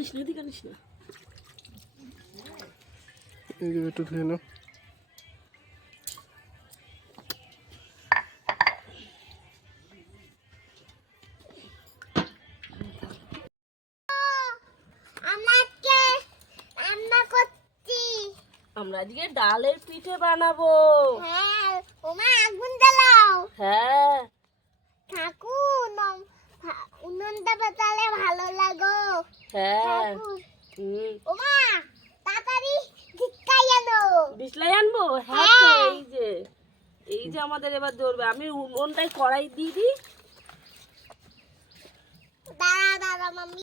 আনিস না এদিকে আনিস না। একটু ধুয়ে নাও। আমাকে রান্না করছি। আমরা আজকে ডালের পিঠে বানাবো। হ্যাঁ ওমা আগুন জ্বালাও। হ্যাঁ। ঠাকুর উনুনটা বাতালে ভালো লাগো। হ্যাঁ। ওমা তাড়াতাড়ি ধিক্কাই আনো। বিছলাই আনব? হ্যাঁ এই যে এই যে আমাদের এবার ধরবে। আমি উনুনটাই কড়াই দিয়ে দিই। দাঁড়া দাঁড়া মাম্মি।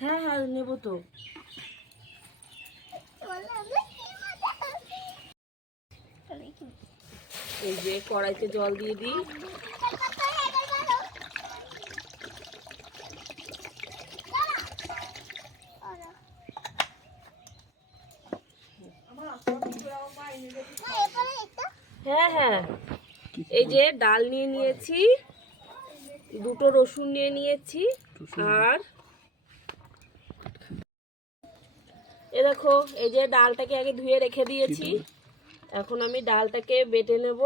হ্যাঁ হ্যাঁ নেব তো। এই যে কড়াইতে জল দিয়ে দিই। হ্যাঁ হ্যাঁ। এই যে ডাল নিয়ে নিয়েছি দুটো রসুন নিয়ে নিয়েছি আর এ দেখো এই যে ডালটাকে আগে ধুয়ে রেখে দিয়েছি। এখন আমি ডালটাকে বেটে নেব।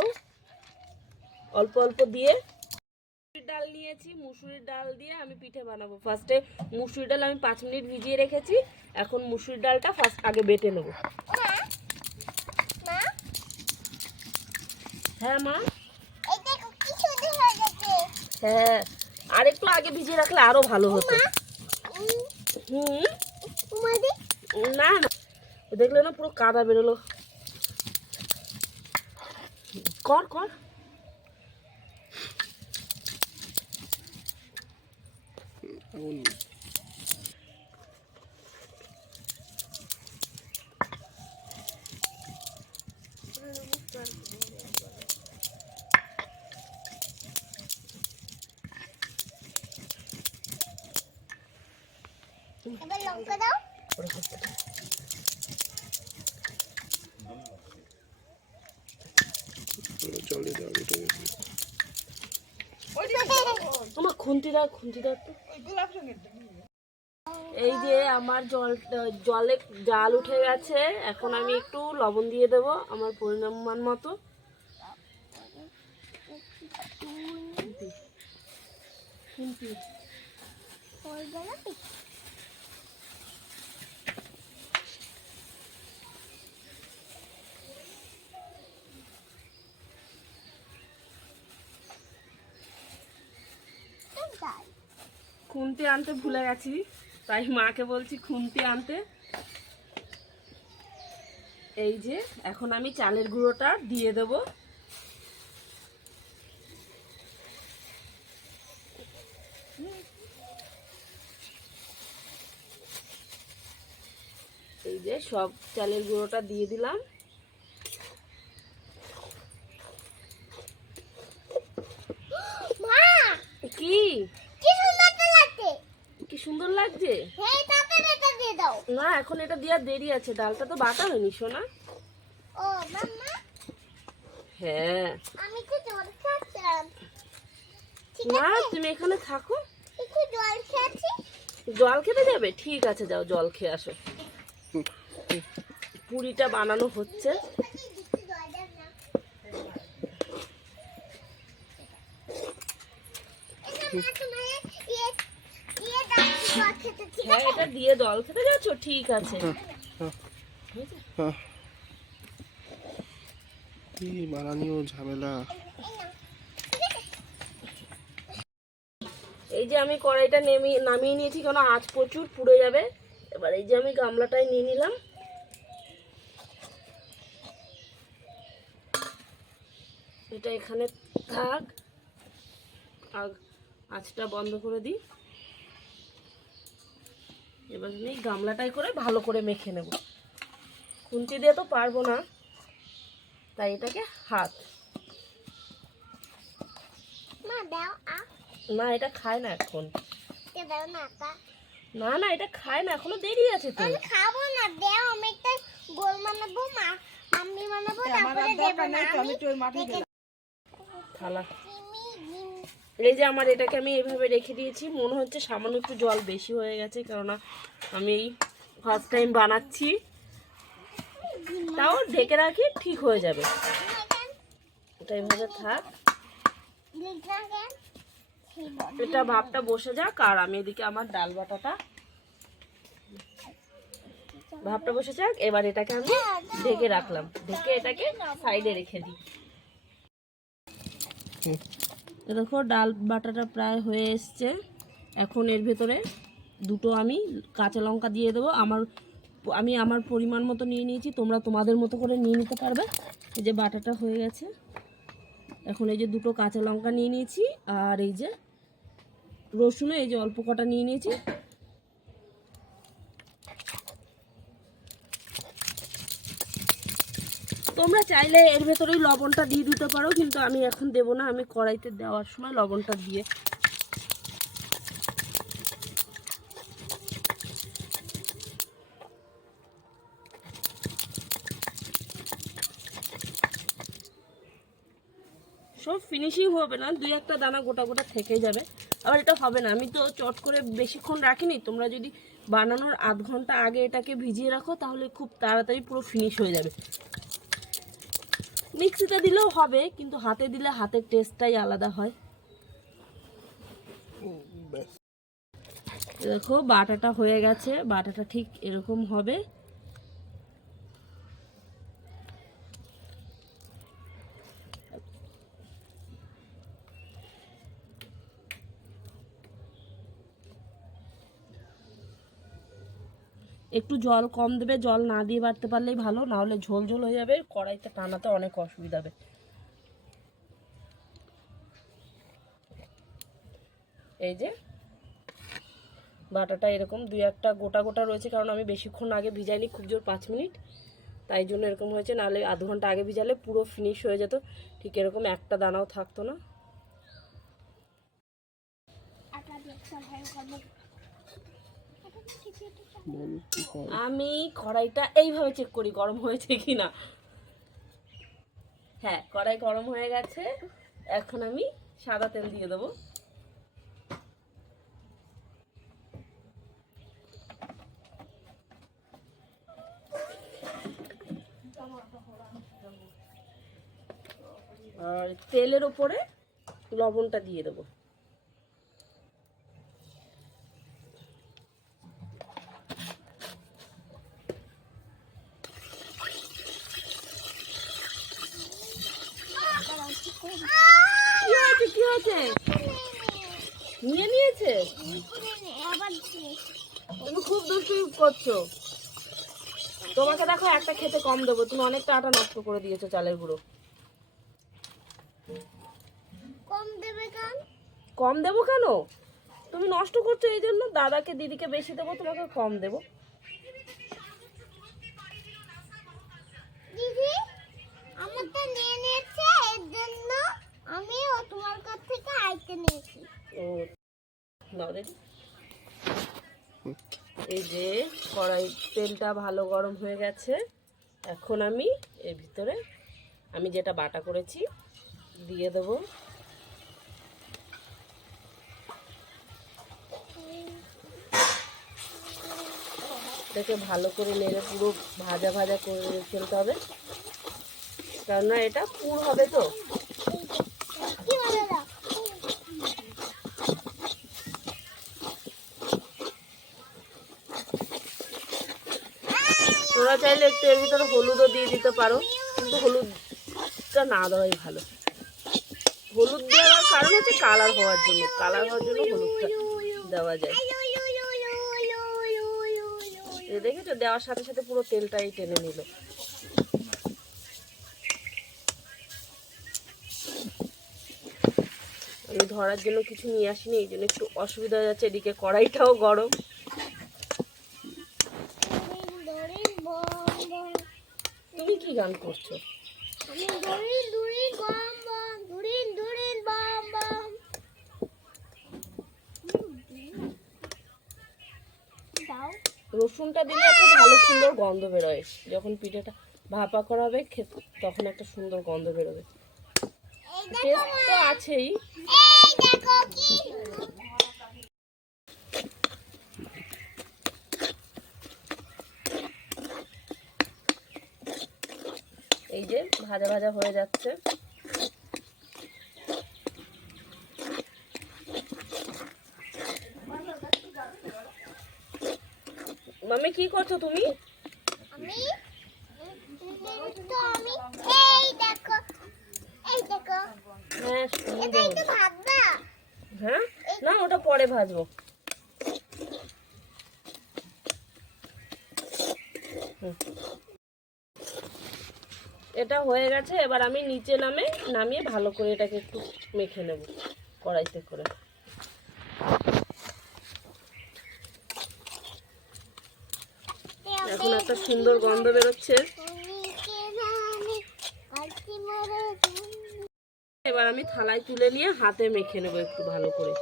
অল্প অল্প দিয়ে মুসুরির ডাল নিয়েছি। মুসুরির ডাল দিয়ে আমি পিঠে বানাবো। ফার্স্টে মুসুরির ডাল আমি পাঁচ মিনিট ভিজিয়ে রেখেছি। এখন মুসুরির ডালটা ফার্স্ট আগে বেটে নেব। হ্যাঁ মা? হ্যাঁ আর একটু আগে ভিজিয়ে রাখলে আরও ভালো হতো। হুম? না না। দেখলে না পুরো কাদা বেরোলো। কর কর। আগুন খুন্তি দাও খুন্তি এই যে আমার জল, জলে জাল উঠে গেছে। এখন আমি একটু লবণ দিয়ে দেব, আমার পরিমাণ মতো খুন্তি খুন্তি আনতে ভুলে গেছি। তাই মাকে বলছি খুন্তি আনতে। এই যে, এখন আমি চালের গুঁড়োটা দিয়ে দেব। এই যে, সব চালের গুঁড়োটা দিয়ে দিলাম মা কি কি সুন্দর তো লাগছে কি সুন্দর লাগছে? না এখন এটা দেওয়ার দেরি আছে ডালটা তো বাটা হয়নি সোনা। হ্যাঁ। তুমি এখানে থাকো। জল খেতে যাবে? ঠিক আছে যাও জল খেয়ে আসো। পুরিটা বানানো হচ্ছে একটু জল দেন না এটা মা তোমার ইয়ে ইয়ে দাও জল খেতে ঠিক হ্যাঁ এটা দিয়ে খেতে যাচ্ছ? ঠিক আছে। কি বানানিও ঝামেলা। এই যে আমি কড়াইটা নেমিয়ে নামিয়ে নিয়েছি কেন আঁচ প্রচুর পুড়ে যাবে। এবার এই যে আমি গামলাটাই নিয়ে নিলাম। এটা এখানে থাক। আঁচটা বন্ধ করে দিই। এবার আমি গামলাটাই করে ভালো করে মেখে নেব। খুন্তি দিয়ে তো পারব না তাই এটাকে হাত। মা দাও আ। না এটা খায় না এখন। না না না এটা খায় না এখনও দেরি আছে তো। আমি খাব না দাও আমি একটা গোল বানাবো মা। আমি বানাবো তারপরে দেবো না আমি থালা। এই যে আমার এটাকে আমি এইভাবে রেখে দিয়েছি। মনে হচ্ছে সামান্য একটু জল বেশি হয়ে গেছে, কেননা আমি এই ফার্স্ট টাইম বানাচ্ছি। তাও ঢেকে রাখি, ঠিক হয়ে যাবে। এটা এইভাবে থাক। এটা ভাবটা বসে যাক, আর আমি এদিকে আমার ডাল বাটাটা। ভাবটা বসে যাক, এবার এটাকে আমি ঢেকে রাখলাম। ঢেকে এটাকে সাইডে রেখে দিই। দেখো ডাল বাটাটা প্রায় হয়ে এসছে। এখন এর ভেতরে দুটো আমি কাঁচা লঙ্কা দিয়ে দেবো। আমার আমি আমার পরিমাণ মতো নিয়ে নিয়েছি, তোমরা তোমাদের মতো করে নিয়ে নিতে পারবে। এই যে বাটাটা হয়ে গেছে। এখন এই যে দুটো কাঁচা লঙ্কা নিয়ে নিয়েছি, আর এই যে রসুনও, এই যে অল্প কটা নিয়ে নিয়েছি। তোমরা চাইলে এর ভেতরেই লবণটা দিয়ে দিতে পারো, কিন্তু আমি এখন দেবো না। আমি কড়াইতে দেওয়ার সময় লবণটা দিয়ে। সব ফিনিশিং হবে না, দুই একটা দানা গোটা গোটা থেকে যাবে। আবার এটা হবে না, আমি তো চট করে বেশিক্ষণ রাখিনি। তোমরা যদি বানানোর আধ ঘণ্টা আগে এটাকে ভিজিয়ে রাখো, তাহলে খুব তাড়াতাড়ি পুরো ফিনিশ হয়ে যাবে। মিক্সিতে দিলেও হবে কিন্তু হাতে দিলে হাতের টেস্টটাই আলাদা হয়। দেখো বাটাটা হয়ে গেছে বাটাটা ঠিক এরকম হবে। একটু জল কম দেবে, জল না দিয়ে বাড়তে পারলেই ভালো না হলে ঝোল ঝোল হয়ে যাবে, কড়াইতে টানাতে অনেক অসুবিধা হবে। এই যে, বাটাটা এরকম দুই একটা গোটা গোটা রয়েছে, কারণ আমি বেশিক্ষণ আগে ভিজাইনি, খুব জোর পাঁচ মিনিট। তাই জন্য এরকম হয়েছে, নাহলে আধ ঘণ্টা আগে ভিজালে পুরো ফিনিশ হয়ে যেত। ঠিক এরকম একটা দানাও থাকতো না। আমি কড়াইটা এইভাবে চেক করি, গরম হয়েছে কি না হ্যাঁ কড়াই গরম হয়ে গেছে। এখন আমি সাদা তেল দিয়ে দেবো। আর তেলের ওপরে লবণটা দিয়ে দেবো কি হয়েছে কি হয়েছে নিয়ে নিয়েছে তুমি খুব দুষ্টু করছ তোমাকে দেখো একটা খেতে কম দেবো। তুমি অনেকটা আটা নষ্ট করে দিয়েছ চালের গুঁড়ো। কম দেবে কেন? কম দেবো কেন? তুমি নষ্ট করছ এই জন্য। দাদাকে দিদিকে বেশি দেবো তোমাকে কম দেবো। দিদি আমারটা নিয়ে নিয়েছে এর জন্য আমি তোমার কাছ থেকে আইতে নিয়েছি। এই যে কড়াই তেলটা ভালো গরম হয়ে গেছে। এখন আমি এর ভিতরে আমি যেটা বাটা করেছি দিয়ে দেবো। এটাকে ভালো করে নেড়ে পুরো ভাজা ভাজা করে ফেলতে হবে। কেননা এটা পুর হবে তো কি বলে দাও তোমরা চাইলে একটু এর ভিতরে হলুদও দিয়ে দিতে পারো, কিন্তু হলুদটা না দেওয়াই ভালো। হলুদ দেওয়ার কারণ হচ্ছে কালার হওয়ার জন্য কালার হওয়ার জন্য হলুদটা দেওয়া যায়। দেখেছ, দেওয়ার সাথে সাথে পুরো তেলটাই টেনে নিল। আমি ধরার জন্য কিছু নিয়ে আসিনি, এই জন্য একটু অসুবিধা হয়ে যাচ্ছে, এদিকে কড়াইটাও গরম তুমি কি গান করছ আমি দড়িন দড়িন বম বম দড়িন দড়িন বম বম দাও রসুনটা দিলে একটা ভালো সুন্দর গন্ধ বেরোয়। যখন পিঠেটা ভাপা করা হবে তখন একটা সুন্দর গন্ধ বেরোবে। টেস্ট তো আছেই এই দেখো কি এই যে ভাজা ভাজা হয়ে যাচ্ছে। মামি কি করছ তুমি? আমি তো আমি এই দেখো এই দেখো। হ্যাঁ হ্যাঁ? না ওটা পরে ভাজবো। এটা হয়ে গেছে, এবার আমি নিচে নামে, নামিয়ে ভালো করে এটাকে একটু মেখে নেব কড়াইতে করে। এখন একটা সুন্দর গন্ধ বেরোচ্ছে। এবার আমি থালায় তুলে নিয়ে হাতে মেখে নেব একটু ভালো করে।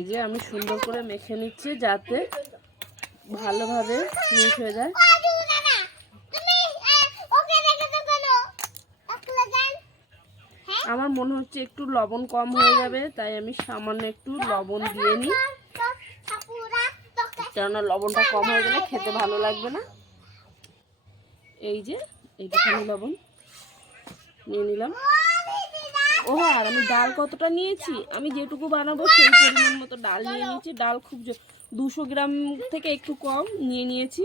এই যে আমি সুন্দর করে মেখে নিচ্ছি যাতে ভালোভাবে মিক্স হয়ে যায়। আমার মনে হচ্ছে একটু লবণ কম হয়ে যাবে, তাই আমি সামান্য একটু লবণ দিয়ে নিই। কেননা লবণটা কম হয়ে গেলে খেতে ভালো লাগবে না। এই যে, এইটুখানি লবণ নিয়ে নিলাম। ও আর আমি ডাল কতটা নিয়েছি? আমি যেটুকু বানাবো সেই পরিমাণ মতো ডাল নিয়ে নিয়েছি। ডাল খুব দুশো গ্রাম থেকে একটু কম নিয়ে নিয়েছি।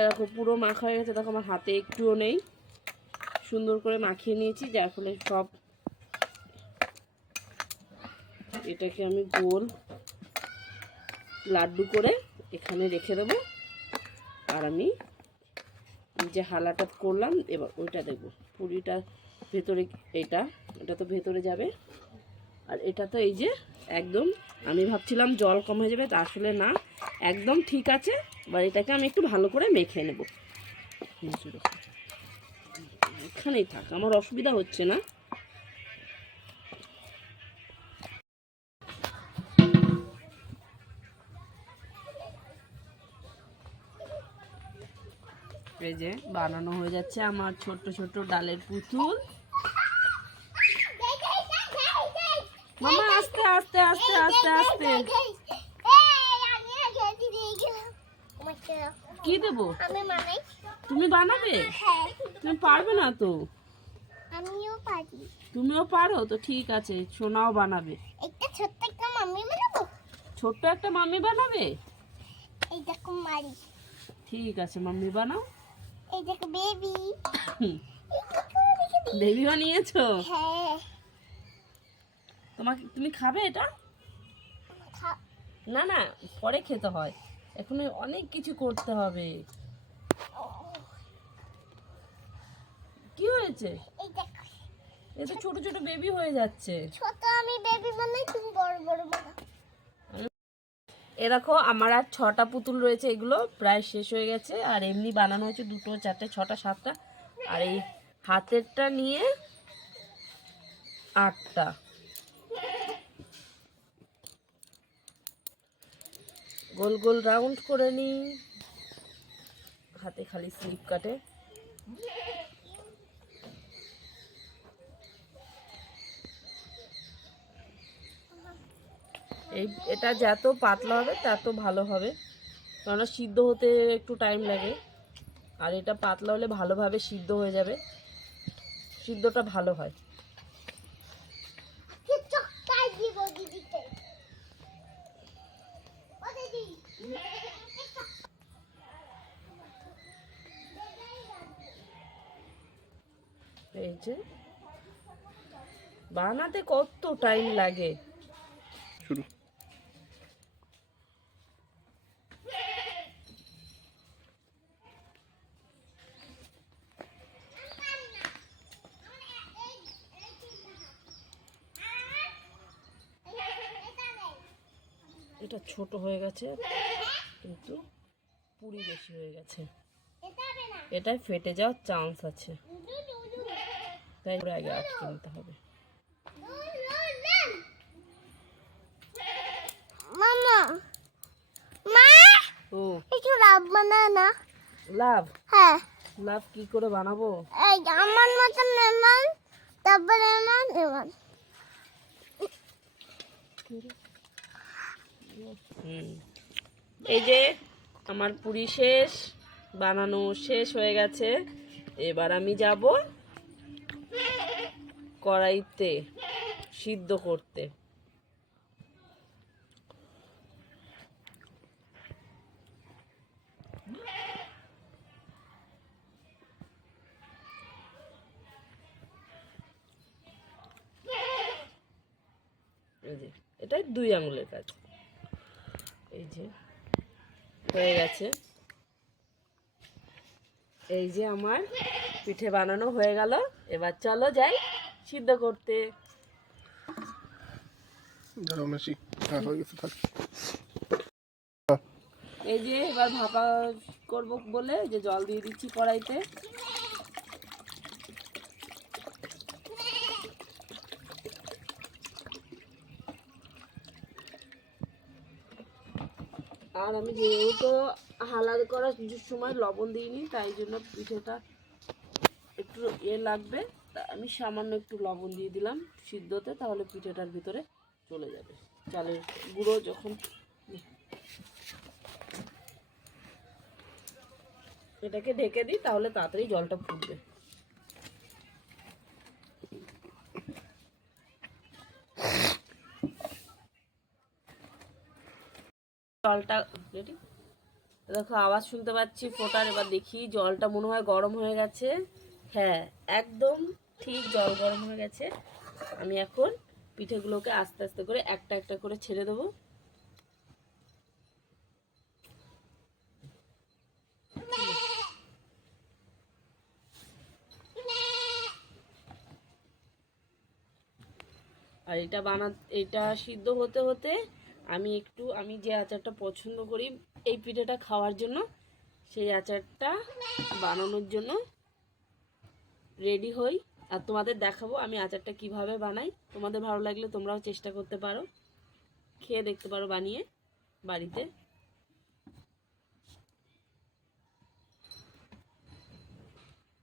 এরকম পুরো মাখা হয়ে গেছে। দেখো, আমার হাতে একটুও নেই। সুন্দর করে মাখিয়ে নিয়েছি, যার ফলে সব এটাকে আমি গোল লাড্ডু করে এখানে রেখে দেবো। আর আমি যে হালাটা করলাম, এবার ওইটা দেবো পুরিটা ভেতরে এটা এটা তো ভেতরে যাবে। আর এটা তো এই যে একদম, আমি ভাবছিলাম জল কম হয়ে যাবে, তা আসলে না। একদম ঠিক আছে বা এটাকে আমি একটু ভালো করে মেখে নেব। এখানেই থাক, আমার অসুবিধা হচ্ছে না। যে বানানো হয়ে যাচ্ছে আমার ছোট্ট ছোট্ট ডালের পুতুল। মামা আস্তে আস্তে আস্তে আস্তে আস্তে। কি দেবো? তুমি বানাবে? তুমি পারবে না তো। আমিও পারি তুমিও পারো তো ঠিক আছে সোনাও বানাবে একটা ছোট্ট একটা মাম্মি বানাবো। ছোট্ট একটা মাম্মি বানাবে? এই দেখো মারি। ঠিক আছে মাম্মি বানাও। দেখো বেবি বেবি বানিয়েছো? হ্যাঁ। তোমাকে তুমি খাবে এটা? না না পরে খেতে হয়। এখন অনেক কিছু করতে হবে। কি হয়েছে? এই দেখো। এ ছোট ছোট বেবি হয়ে যাচ্ছে। ছোট আমি বেবি বানাই তুমি বড় বড় বানাও। এ দেখো, আমার আর ছটা পুতুল রয়েছে, এগুলো প্রায় শেষ হয়ে গেছে, আর এমনি বানানো হয়েছে দুটো, চারটে, ছটা, সাতটা, আর এই হাতেরটা নিয়ে আটটা। গোল গোল রাউন্ড করে নিই। হাতে খালি স্লিপ কাটে। এই, এটা যত পাতলা হবে, তত ভালো হবে। কেননা সিদ্ধ হতে একটু টাইম লাগে। আর এটা পাতলা হলে ভালোভাবে সিদ্ধ হয়ে যাবে। সিদ্ধটা ভালো হয়। এই যে, বানাতে কত টাইম লাগে? শুরু। এটা ছোট হয়ে গেছে কিন্তু পুরি বেশি হয়ে গেছে। এটাই ফেটে যাওয়ার চান্স আছে। তাই আগে আটকে নিতে হবে। ও। লাভ না। লাভ? হ্যাঁ। লাভ করে বানাবো? আমার মতন তারপরে এই যে, আমার পুরি শেষ, বানানো শেষ হয়ে গেছে। এবার আমি যাব কড়াইতে সিদ্ধ করতে। এটাই দুই আঙুলের কাজ। এই যে হয়ে গেছে। এই যে আমার পিঠে বানানো হয়ে গেল। এবার চলো যাই সিদ্ধ করতে। হ্যাঁ এই যে এবার ভাপা করব বলে যে জল দিয়ে দিচ্ছি কড়াইতে। আর আমি যেহেতু হালাল করার সময় লবণ দিইনি, তাই জন্য পিঠেটা একটু ইয়ে লাগবে। আমি সামান্য একটু লবণ দিয়ে দিলাম সিদ্ধতে, তাহলে পিঠেটার ভিতরে চলে যাবে। চালের গুঁড়ো যখন এটাকে ঢেকে দিই, তাহলে তাড়াতাড়ি জলটা ফুটবে। জলটা রেডি দেখো, আওয়াজ শুনতে পাচ্ছি, ফোটার, এবার দেখি, জলটা মনে হয় গরম হয়ে গেছে। হ্যাঁ একদম ঠিক জল গরম হয়ে গেছে। আমি এখন পিঠেগুলোকে আস্তে আস্তে করে একটা একটা করে ছেড়ে দেবো। আর এটা বানা, এটা সিদ্ধ হতে হতে আমি একটু, আমি যে আচারটা পছন্দ করি, এই পিঠেটা খাওয়ার জন্য, সেই আচারটা বানানোর জন্য রেডি হই। আর তোমাদের দেখাবো আমি আচারটা কীভাবে বানাই। তোমাদের ভালো লাগলে তোমরাও চেষ্টা করতে পারো। খেয়ে দেখতে পারো বানিয়ে বাড়িতে।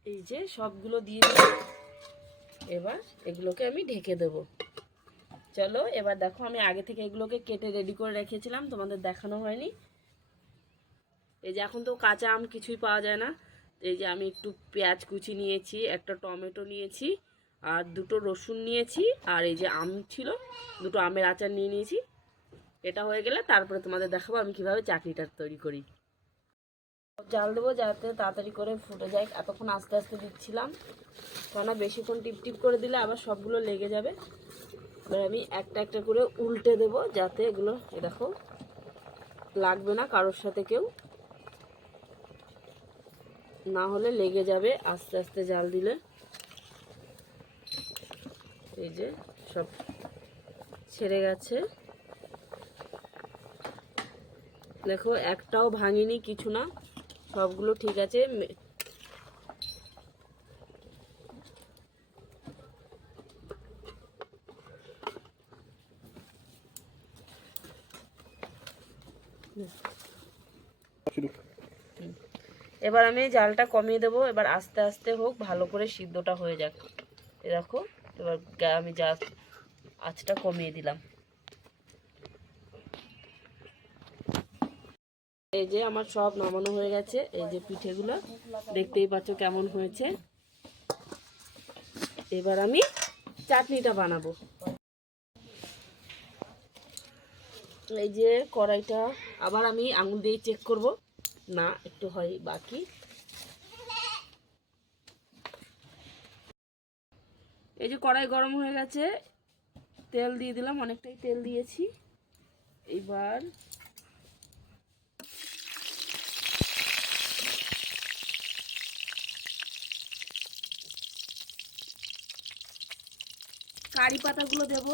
এই যে সবগুলো দিয়ে এবার এগুলোকে আমি ঢেকে দেবো। চলো, এবার দেখো আমি আগে থেকে এগুলোকে কেটে রেডি করে রেখেছিলাম, তোমাদের দেখানো হয়নি। এই যে এখন তো কাঁচা আম কিছুই পাওয়া যায় না। এই যে আমি একটু পেঁয়াজ কুচি নিয়েছি, একটা টমেটো নিয়েছি, আর দুটো রসুন নিয়েছি, আর এই যে আম ছিল, দুটো আমের আচার নিয়ে নিয়েছি। এটা হয়ে গেলে তারপরে তোমাদের দেখাবো আমি কীভাবে চাটনিটা তৈরি করি। জাল দেবো যাতে তাড়াতাড়ি করে ফুটে যায়। এতক্ষণ আস্তে আস্তে দিচ্ছিলাম। কেননা বেশিক্ষণ টিপ টিপ করে দিলে আবার সবগুলো লেগে যাবে। এবার আমি একটা একটা করে উল্টে দেব যাতে এগুলো দেখো, লাগবে না কারোর সাথে কেউ। না হলে লেগে যাবে আস্তে আস্তে জাল দিলে। এই যে সব ছেড়ে গেছে। দেখো, একটাও ভাঙিনি, কিছু না। সবগুলো ঠিক আছে এবার আমি জালটা কমিয়ে দেবো। এবার আস্তে আস্তে হোক, ভালো করে সিদ্ধটা হয়ে যাক। দেখো, এবার আমি যা আঁচটা কমিয়ে দিলাম। এই যে আমার সব নামানো হয়ে গেছে, এই যে পিঠেগুলো, দেখতেই পাচ্ছ কেমন হয়েছে। এবার আমি চাটনিটা বানাবো। এই যে কড়াইটা, আবার আমি আঙুল দিয়ে চেক করব। না, একটু হয় বাকি। এই যে কড়াই গরম হয়ে গেছে, তেল দিয়ে দিলাম, অনেকটাই তেল দিয়েছি। এবার কারি পাতাগুলো দেবো।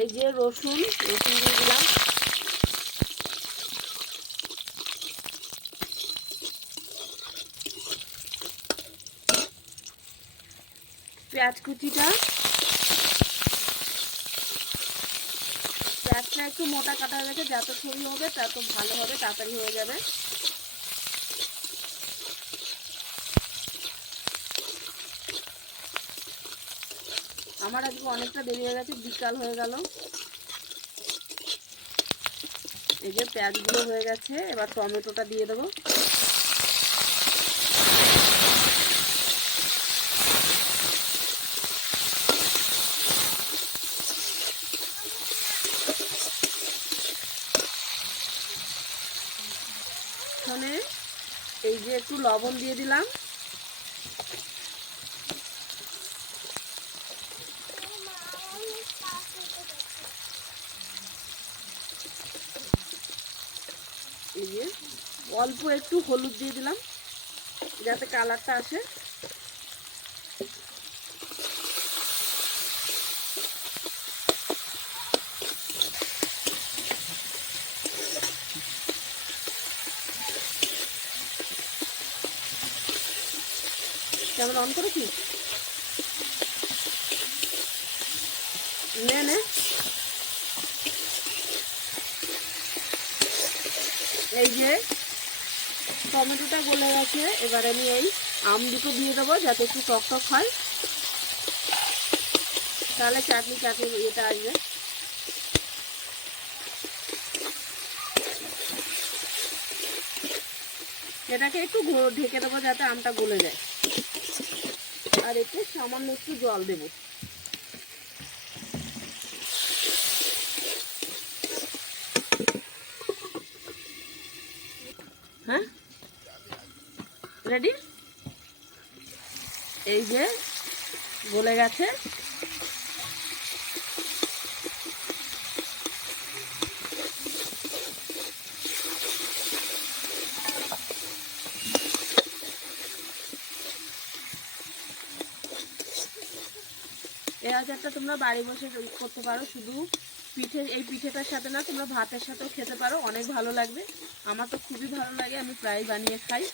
এই যে রসুন রসুন দিয়ে দিলাম। পেঁয়াজ কুচিটা। পেঁয়াজটা একটু মোটা কাটা গেছে, যত ছবি হবে তত ভালো হবে, তাড়াতাড়ি হয়ে যাবে। আমার আজকে অনেকটা দেরি হয়ে গেছে, বিকাল হয়ে গেল। এই যে পেঁয়াজগুলো হয়ে গেছে, এবার টমেটোটা দিয়ে দেবো। এই যে একটু লবণ দিয়ে দিলাম। এই যে অল্প একটু হলুদ দিয়ে দিলাম, যাতে কালারটা আসে। কেমন অন করেছি নে নে। এই যে টমেটোটা গলে গেছে, এবার আমি এই আম দুটো দিয়ে দেবো যাতে একটু টক টক হয়। তাহলে চাটনি চাটনি ইয়েটা আসবে। এটাকে একটু ঢেকে দেবো যাতে আমটা গলে যায়। আর একটু সামান্য একটু জল দেবো। রেডি এই যে, গলে গেছে। এই আচারটা তোমরা বাড়ি বসে করতে পারো, শুধু পিঠে, এই পিঠেটার সাথে না, তোমরা ভাতের সাথেও খেতে পারো, অনেক ভালো লাগবে। আমার তো খুবই ভালো লাগে, আমি প্রায় বানিয়ে খাই।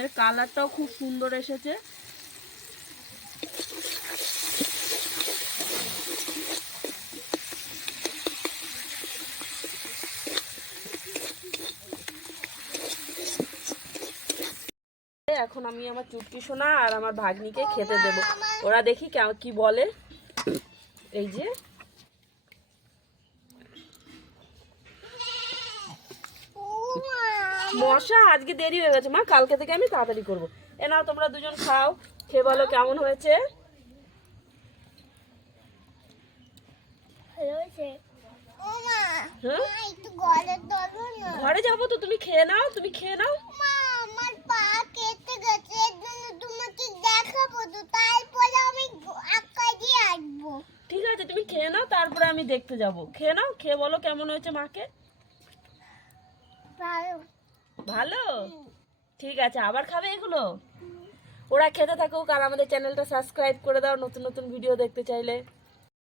এর কালারটাও খুব সুন্দর এসেছে। এখন আমি আমার চুটকি সোনা আর আমার ভাগ্নিকে খেতে দেব। ওরা দেখি কি বলে। এই যে ও মা মশা আজকে দেরি হয়ে গেছে মা কালকে থেকে আমি তাড়াতাড়ি করব। এ নাও তোমরা দুজন খাও খেয়ে বলো কেমন হয়েছে। হ্যাঁ? ঘরে যাব তো তুমি খেয়ে নাও তুমি খেয়ে নাও। মা আমার পা কেটে গেছে তোমাকে দেখাবো তো তারপরে আমি আঁকা দিয়ে আসব ঠিক আছে তুমি খেয়ে নাও তারপরে আমি দেখতে যাব। খেয়ে নাও খেয়ে বলো কেমন হয়েছে মাকে। ভালো। ভালো? ঠিক আছে, আবার খাবে এগুলো ওরা খেতে থাকুক আর আমাদের চ্যানেলটা সাবস্ক্রাইব করে দাও, নতুন নতুন ভিডিও দেখতে চাইলে।